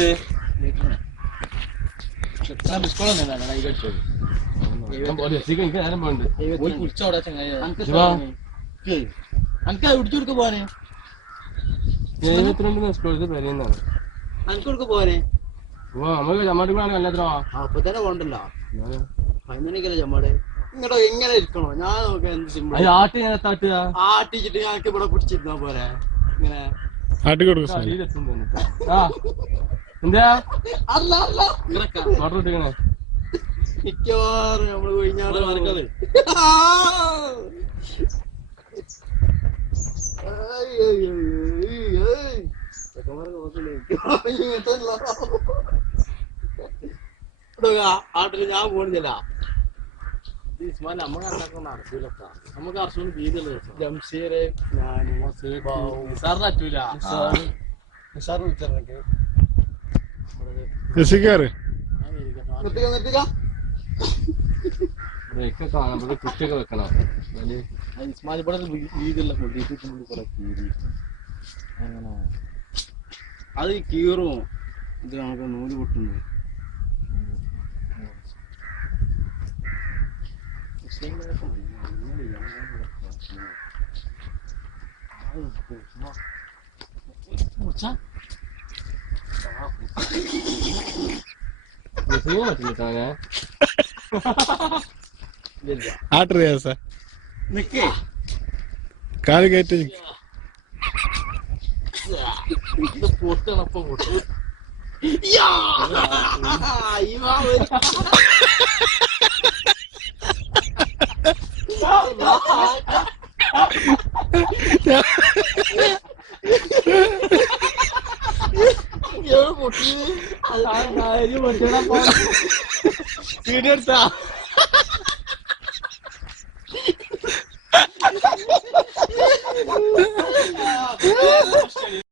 കൊടുത്ത് കുടിച്ചോടുക്ക് പോനെ അനക്കൊടുക്ക് പോനെ അപ്പൊ തന്നെ പോണ്ടല്ലോ 11 ചമ്മാട് ഇങ്ങോട്ടോ എങ്ങനെ ഇരിക്കണോ ഞാൻ നോക്കാം എന്ത് സിമ്പിൾ ആട്ടിച്ചിട്ട് ഞങ്ങൾക്ക് ഇവിടെ പിടിച്ചിരുന്നാ പോരെ ഇങ്ങനെ മിക്കവാറും നമ്മള് കൊഴിഞ്ഞാട് നടക്കത് ആട്ടില് ഞാൻ പോണില്ല നമുക്ക് അർഷുവിന് വീതിയുള്ള ജംഷീര് നിസാറിന് പറ്റൂല നിസാറിന് വിളിച്ചിറങ്ങി കുറ്റൊക്കെ വെക്കണം ഇസ്മാൻ ഇവിടെ വീതിയുള്ള അങ്ങനെ അത് കീറും ഇത് നമുക്ക് നൂല് പൊട്ടുന്നു നിക്കേ കാല് കയറ്റി പൊട്ടണപ്പ പൊട്ടു വീഡിയോ എടുത്താ